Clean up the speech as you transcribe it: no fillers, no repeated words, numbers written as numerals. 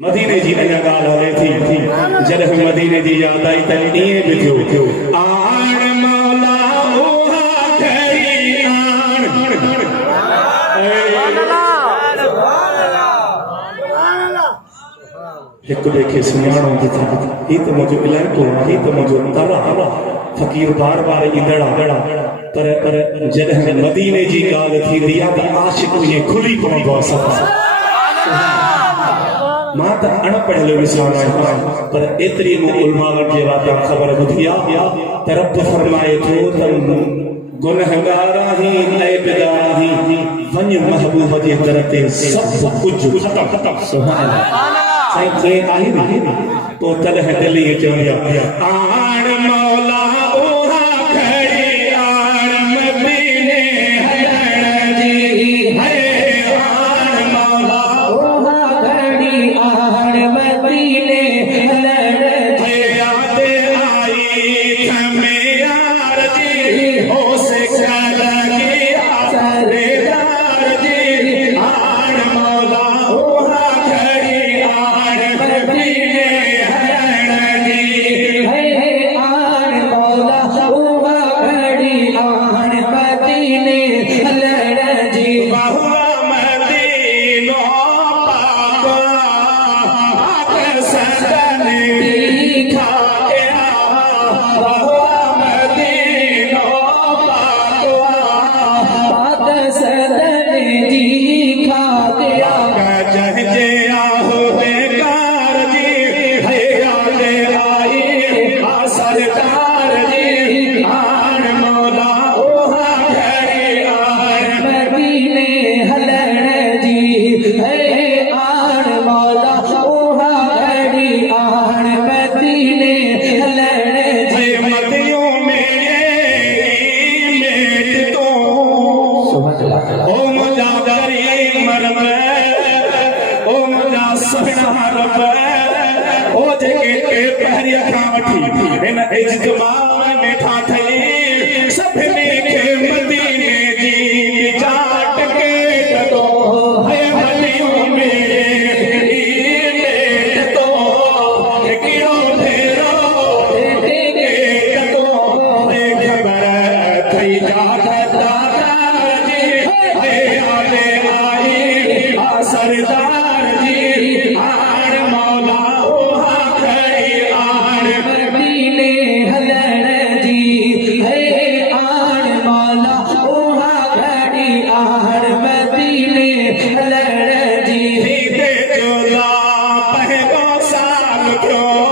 मदीने जी अञा ॻाल्हि हले थी जॾहिं मदीने जी यादि आई त ईअं बि थियो आण मौला उहा घड़ी आण हिक ॿिए खे सुञाणो ही त मुंहिंजो इलाइक़ो आहे ही त मुंहिंजो दर आहे फ़क़ीर बार बार ईंदड़ पर जॾहिं मदीने जी ॻाल्हि थींदी आहे त आशिक़ ईअं खुली पवंदो आहे मां त अणपढ़ियल इंसान आहियां पर एतिरी मूं उलमा वटि जे वाता ख़बर ॿुधी आहे त रब फरमाए थो त गुनहगार आहीं ऐबदार आहीं वञ महबूब जे दर ते सभु कुझु ख़तम सुभान अल्लाह साईं कीअं आहे न पोइ तॾहिं दिलि ईअं चवंदी आहे आण मौला उहा घड़ी आण मदीने हलण जी आण मौला Hello.